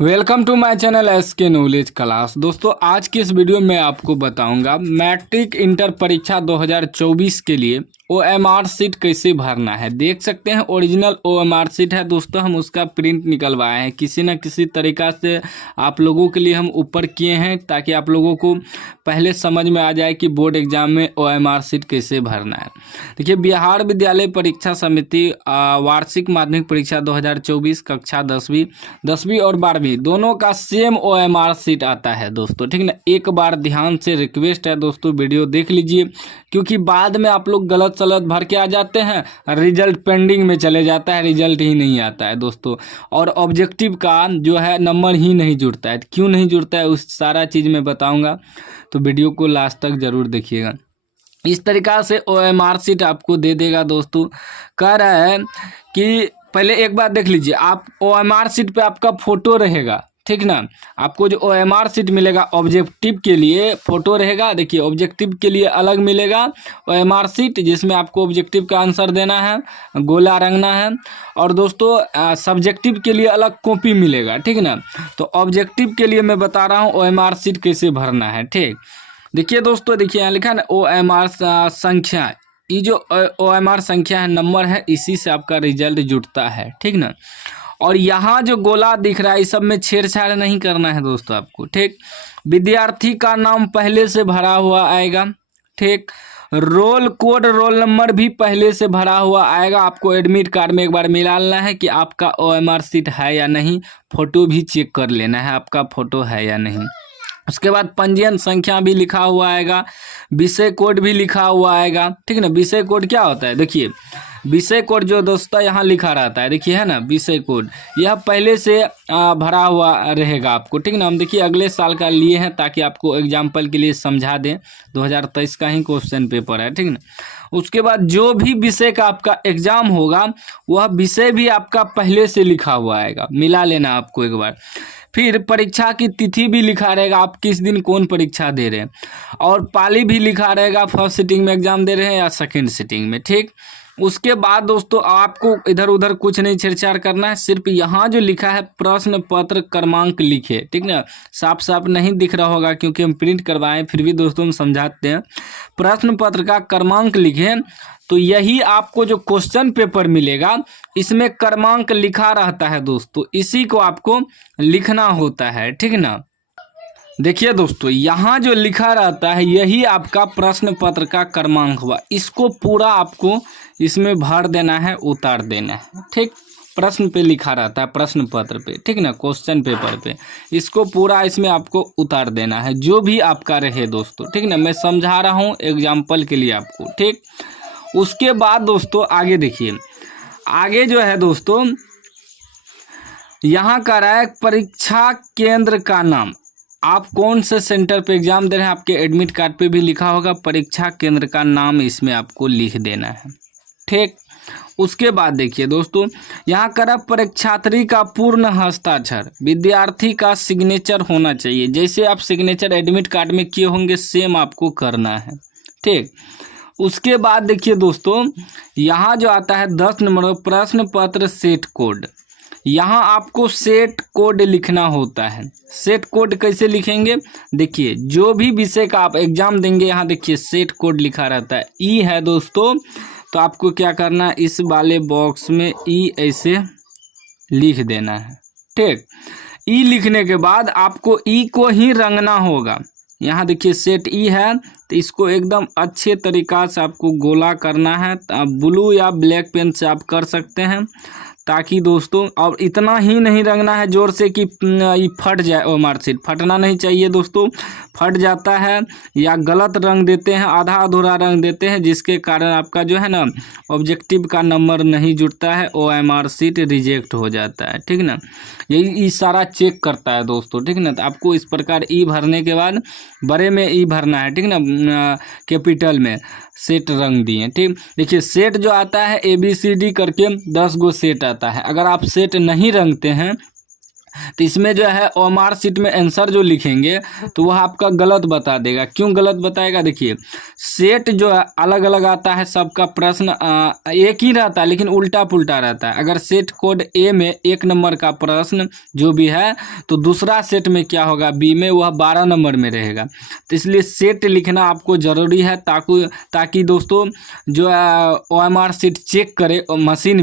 Welcome to my channel SK knowledge class. दोस्तों आज की इस वीडियो में आपको बताऊंगा मैट्रिक इंटर परीक्षा 2024 के लिए OMR सीट कैसे भरना है। देख सकते हैं ओरिजिनल OMR सीट है दोस्तों, हम उसका प्रिंट निकलवाए हैं। किसी न किसी तरीक़ा से आप लोगों के लिए हम ऊपर किए हैं ताकि आप लोगों को पहले समझ में आ जाए कि बोर्ड एग्जाम में OMR सीट कैसे भरना है। देखिए, बिहार विद्यालय परीक्षा समिति वार्षिक माध्यमिक परीक्षा 2024 कक्षा 10वीं और 12वीं दोनों का सेम OMR सीट आता है दोस्तों, ठीक ना। एक बार ध्यान से रिक्वेस्ट है दोस्तों, वीडियो देख लीजिए, क्योंकि बाद में आप लोग गलत सलत भर के आ जाते हैं, रिजल्ट पेंडिंग में चले जाता है, रिजल्ट ही नहीं आता है दोस्तों। और ऑब्जेक्टिव का जो है नंबर ही नहीं जुड़ता है। क्यों नहीं जुड़ता है उस सारा चीज़ मैं बताऊंगा, तो वीडियो को लास्ट तक ज़रूर देखिएगा। इस तरीक़ा से OMR सीट आपको दे देगा दोस्तों। कह रहा है कि पहले एक बार देख लीजिए, आप OMR सीट पे आपका फ़ोटो रहेगा, ठीक ना। आपको जो OMR सीट मिलेगा ऑब्जेक्टिव के लिए फ़ोटो रहेगा। देखिए, ऑब्जेक्टिव के लिए अलग मिलेगा OMR सीट, जिसमें आपको ऑब्जेक्टिव का आंसर देना है, गोला रंगना है। और दोस्तों सब्जेक्टिव के लिए अलग कॉपी मिलेगा, ठीक ना। तो ऑब्जेक्टिव के लिए मैं बता रहा हूँ OMR सीट कैसे भरना है, ठीक। देखिए दोस्तों, देखिए यहाँ लिखा है ना OMR संख्या। ये जो OMR संख्या है, नंबर है, इसी से आपका रिजल्ट जुटता है, ठीक ना। और यहाँ जो गोला दिख रहा है, इस सब में छेड़छाड़ नहीं करना है दोस्तों आपको, ठीक। विद्यार्थी का नाम पहले से भरा हुआ आएगा, ठीक। रोल कोड, रोल नंबर भी पहले से भरा हुआ आएगा। आपको एडमिट कार्ड में एक बार मिलाना है कि आपका OMR सीट है या नहीं। फ़ोटो भी चेक कर लेना है आपका फ़ोटो है या नहीं। उसके बाद पंजीयन संख्या भी लिखा हुआ आएगा, विषय कोड भी लिखा हुआ आएगा, ठीक ना। विषय कोड क्या होता है, देखिए विषय कोड जो दोस्तों यहाँ लिखा रहता है, देखिए है ना विषय कोड, यह पहले से भरा हुआ रहेगा आपको, ठीक ना। हम देखिए अगले साल का लिए हैं ताकि आपको एग्जाम्पल के लिए समझा दें। 2023 का ही क्वेश्चन पेपर है, ठीक ना। उसके बाद जो भी विषय का आपका एग्जाम होगा, वह विषय भी आपका पहले से लिखा हुआ आएगा, मिला लेना आपको एक बार। फिर परीक्षा की तिथि भी लिखा रहेगा, आप किस दिन कौन परीक्षा दे रहे हैं। और पाली भी लिखा रहेगा, फर्स्ट सिटिंग में एग्जाम दे रहे हैं या सेकंड सिटिंग में, ठीक। उसके बाद दोस्तों आपको इधर उधर कुछ नहीं छेड़छाड़ करना है, सिर्फ यहाँ जो लिखा है प्रश्न पत्र क्रमांक लिखे, ठीक ना। साफ साफ नहीं दिख रहा होगा क्योंकि हम प्रिंट करवाएं, फिर भी दोस्तों हम समझाते हैं। प्रश्न पत्र का क्रमांक लिखे, तो यही आपको जो क्वेश्चन पेपर मिलेगा, इसमें क्रमांक लिखा रहता है दोस्तों, इसी को आपको लिखना होता है, ठीक ना। देखिए दोस्तों, यहाँ जो लिखा रहता है यही आपका प्रश्न पत्र का क्रमांक हुआ। इसको पूरा आपको इसमें भर देना है, उतार देना है, ठीक। प्रश्न पे लिखा रहता है, प्रश्न पत्र पे, ठीक ना, क्वेश्चन पेपर पे। इसको पूरा इसमें आपको उतार देना है, जो भी आपका रहे दोस्तों, ठीक ना। मैं समझा रहा हूँ एग्जाम्पल के लिए आपको, ठीक। उसके बाद दोस्तों आगे देखिए, आगे जो है दोस्तों यहाँ का रहा है परीक्षा केंद्र का नाम। आप कौन से सेंटर पे एग्जाम दे रहे हैं, आपके एडमिट कार्ड पे भी लिखा होगा। परीक्षा केंद्र का नाम इसमें आपको लिख देना है, ठीक। उसके बाद देखिए दोस्तों, यहाँ कर परीक्षार्थी का पूर्ण हस्ताक्षर, विद्यार्थी का सिग्नेचर होना चाहिए। जैसे आप सिग्नेचर एडमिट कार्ड में किए होंगे, सेम आपको करना है, ठीक। उसके बाद देखिए दोस्तों, यहाँ जो आता है 10 नंबर प्रश्न पत्र सेट कोड। यहाँ आपको सेट कोड लिखना होता है। सेट कोड कैसे लिखेंगे, देखिए जो भी विषय का आप एग्जाम देंगे, यहाँ देखिए सेट कोड लिखा रहता है। ई है दोस्तों, तो आपको क्या करना है, इस वाले बॉक्स में ई ऐसे लिख देना है, ठीक। ई लिखने के बाद आपको ई को ही रंगना होगा। यहाँ देखिए सेट ई है, तो इसको एकदम अच्छे तरीक़ा से आपको गोला करना है। ब्लू या ब्लैक पेन से आप कर सकते हैं, ताकि दोस्तों, और इतना ही नहीं रंगना है जोर से कि ये फट जाए। OMR सीट फटना नहीं चाहिए दोस्तों, फट जाता है या गलत रंग देते हैं, आधा अधूरा रंग देते हैं, जिसके कारण आपका जो है ना ऑब्जेक्टिव का नंबर नहीं जुड़ता है, OMR सीट रिजेक्ट हो जाता है, ठीक ना। यही सारा चेक करता है दोस्तों, ठीक ना। तो आपको इस प्रकार ई भरने के बाद बड़े में ई भरना है, ठीक ना, कैपिटल में सेट रंग दिए, ठीक। देखिए सेट जो आता है ABCD करके 10 गो सेट आता है। अगर आप सेट नहीं रंगते हैं तो इसमें जो है ओएमआर शीट में आंसर जो लिखेंगे तो वह आपका गलत बता देगा। क्यों गलत बताएगा? देखिए, सेट जो है अलग अलग आता है, सबका प्रश्न एक ही रहता है लेकिन उल्टा पुल्टा रहता है। अगर सेट कोड ए में 1 नंबर का प्रश्न जो भी है तो दूसरा सेट में क्या होगा, बी में वह 12 नंबर में रहेगा। तो इसलिए सेट लिखना आपको ज़रूरी है ताकि दोस्तों जो ओएमआर शीट चेक करे मशीन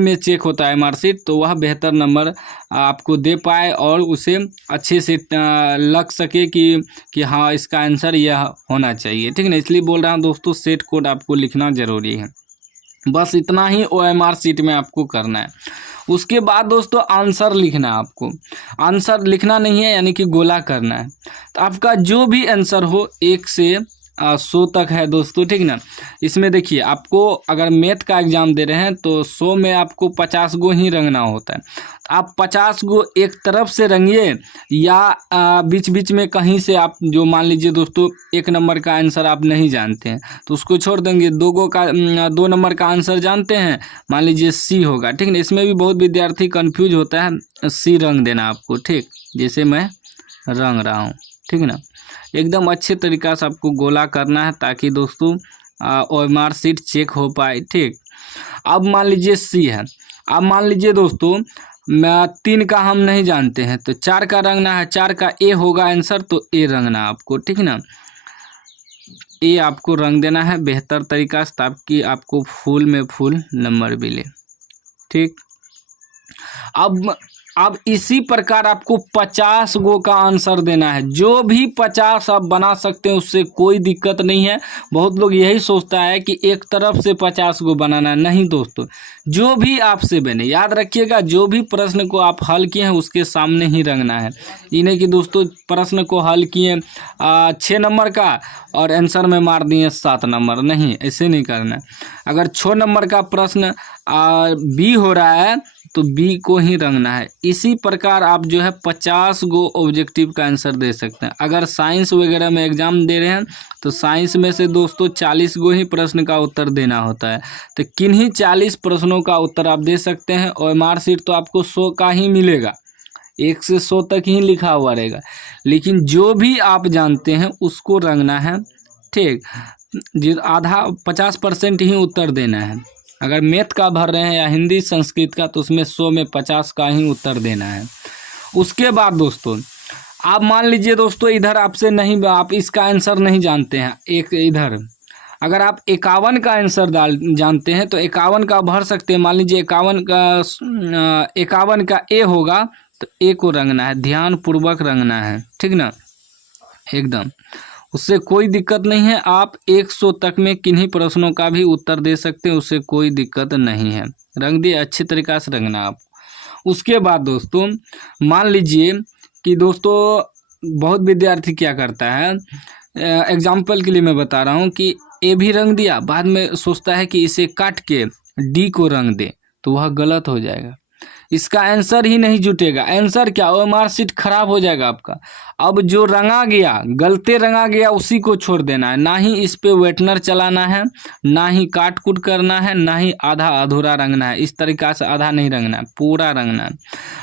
में चेक होता है ओएमआर शीट, तो वह बेहतर नंबर आपको दे पाए और उसे अच्छे से लग सके कि हाँ इसका आंसर यह होना चाहिए। ठीक है ना, इसलिए बोल रहा हूँ दोस्तों सेट कोड आपको लिखना ज़रूरी है। बस इतना ही ओएमआर शीट में आपको करना है। उसके बाद दोस्तों आंसर लिखना है आपको। आंसर लिखना नहीं है यानी कि गोला करना है। तो आपका जो भी आंसर हो 1 से 100 तक है दोस्तों, ठीक ना। इसमें देखिए, आपको अगर मैथ का एग्ज़ाम दे रहे हैं तो 100 में आपको 50 गो ही रंगना होता है। आप 50 गो एक तरफ से रंगिए या बीच बीच में कहीं से आप जो मान लीजिए दोस्तों 1 नंबर का आंसर आप नहीं जानते हैं तो उसको छोड़ देंगे। 2 नंबर का आंसर जानते हैं, मान लीजिए सी होगा, ठीक ना। इसमें भी बहुत विद्यार्थी कंफ्यूज होता है, सी रंग देना आपको, ठीक, जैसे मैं रंग रहा हूँ, ठीक ना। एकदम अच्छे तरीक़ा से आपको गोला करना है ताकि दोस्तों ओएमआर शीट चेक हो पाए, ठीक। अब मान लीजिए सी है। अब मान लीजिए दोस्तों 3 का हम नहीं जानते हैं तो 4 का रंगना है। 4 का ए होगा आंसर, तो ए रंगना आपको, ठीक ना। ए आपको रंग देना है बेहतर तरीक़ा से ताकि आपको फुल में फुल नंबर मिले, ठीक। अब इसी प्रकार आपको 50 गो का आंसर देना है। जो भी 50 आप बना सकते हैं, उससे कोई दिक्कत नहीं है। बहुत लोग यही सोचता है कि एक तरफ से 50 गो बनाना है। नहीं दोस्तों, जो भी आपसे बने, याद रखिएगा, जो भी प्रश्न को आप हल किए हैं उसके सामने ही रंगना है। ये नहीं कि दोस्तों प्रश्न को हल किए 6 नंबर का और आंसर में मार दिए 7 नंबर, नहीं, ऐसे नहीं करना है। अगर 6 नंबर का प्रश्न बी हो रहा है तो बी को ही रंगना है। इसी प्रकार आप जो है 50 गो ऑब्जेक्टिव का आंसर दे सकते हैं। अगर साइंस वगैरह में एग्जाम दे रहे हैं तो साइंस में से दोस्तों 40 गो ही प्रश्न का उत्तर देना होता है। तो किन्हीं 40 प्रश्नों का उत्तर आप दे सकते हैं। ओएमआर शीट तो आपको 100 का ही मिलेगा, 1 से 100 तक ही लिखा हुआ रहेगा, लेकिन जो भी आप जानते हैं उसको रंगना है, ठीक। आधा 50% ही उत्तर देना है। अगर मैथ का भर रहे हैं या हिंदी संस्कृत का तो उसमें 100 में 50 का ही उत्तर देना है। उसके बाद दोस्तों आप मान लीजिए दोस्तों इधर आपसे नहीं, आप इसका आंसर नहीं जानते हैं, एक इधर अगर आप 51 का आंसर जानते हैं तो 51 का भर सकते हैं। मान लीजिए 51 का ए होगा तो ए को रंगना है, ध्यान पूर्वक रंगना है, ठीक ना, एकदम, उससे कोई दिक्कत नहीं है। आप 100 तक में किन्हीं प्रश्नों का भी उत्तर दे सकते हैं, उससे कोई दिक्कत नहीं है। रंग दिए, अच्छी तरीक़ा से रंगना आप। उसके बाद दोस्तों मान लीजिए कि दोस्तों बहुत विद्यार्थी क्या करता है, एग्जाम्पल के लिए मैं बता रहा हूँ कि ए भी रंग दिया, बाद में सोचता है कि इसे काट के डी को रंग दे, तो वह गलत हो जाएगा। इसका आंसर ही नहीं जुटेगा। आंसर क्या, ओएमआर शीट खराब हो जाएगा आपका। अब जो रंगा गया, गलते रंगा गया, उसी को छोड़ देना है। ना ही इस पे वेटनर चलाना है, ना ही काट कूट करना है, ना ही आधा अधूरा रंगना है। इस तरीक़ा से आधा नहीं रंगना है, पूरा रंगना है।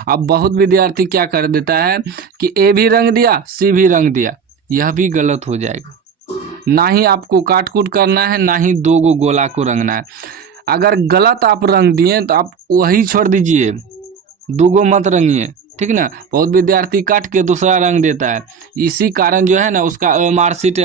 अब बहुत विद्यार्थी क्या कर देता है कि ए भी रंग दिया, सी भी रंग दिया, यह भी गलत हो जाएगा। ना ही आपको काट कूट करना है, ना ही 2 गो गोला को रंगना है। अगर गलत आप रंग दिए तो आप वही छोड़ दीजिए, 2 गो मत रंगिए, ठीक ना। बहुत विद्यार्थी काट के दूसरा रंग देता है, इसी कारण जो है ना उसका ओएमआर शीट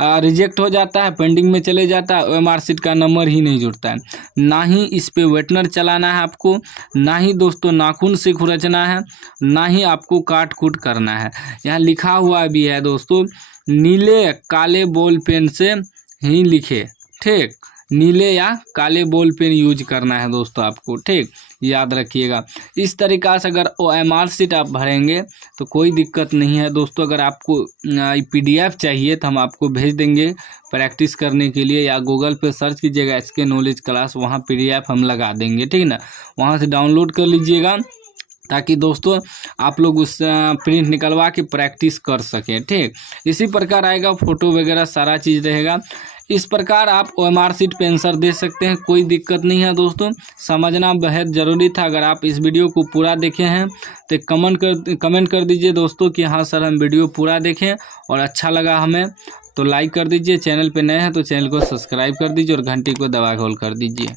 रिजेक्ट हो जाता है, पेंडिंग में चले जाता है, ओएमआर शीट का नंबर ही नहीं जुड़ता है। ना ही इस पे वेटनर चलाना है आपको, ना ही दोस्तों नाखून से खुरचना है, ना ही आपको काट कूट करना है। यहाँ लिखा हुआ भी है दोस्तों, नीले काले बॉल पेन से ही लिखे, ठीक, नीले या काले बॉल पेन यूज करना है दोस्तों आपको, ठीक, याद रखिएगा। इस तरीक़ा से अगर ओएमआर शीट आप भरेंगे तो कोई दिक्कत नहीं है दोस्तों। अगर आपको PDF चाहिए तो हम आपको भेज देंगे प्रैक्टिस करने के लिए, या गूगल पे सर्च कीजिएगा SK नॉलेज क्लास, वहाँ PDF हम लगा देंगे, ठीक ना। वहाँ से डाउनलोड कर लीजिएगा ताकि दोस्तों आप लोग उस प्रिंट निकलवा के प्रैक्टिस कर सकें, ठीक। इसी प्रकार आएगा, फ़ोटो वगैरह सारा चीज़ रहेगा। इस प्रकार आप OMR सीट पे आंसर दे सकते हैं, कोई दिक्कत नहीं है दोस्तों। समझना बेहद ज़रूरी था। अगर आप इस वीडियो को पूरा देखे हैं तो कमेंट कर दीजिए दोस्तों कि हाँ सर हम वीडियो पूरा देखें और अच्छा लगा हमें तो लाइक कर दीजिए। चैनल पे नए हैं तो चैनल को सब्सक्राइब कर दीजिए और घंटी को दबा के ऑल कर दीजिए।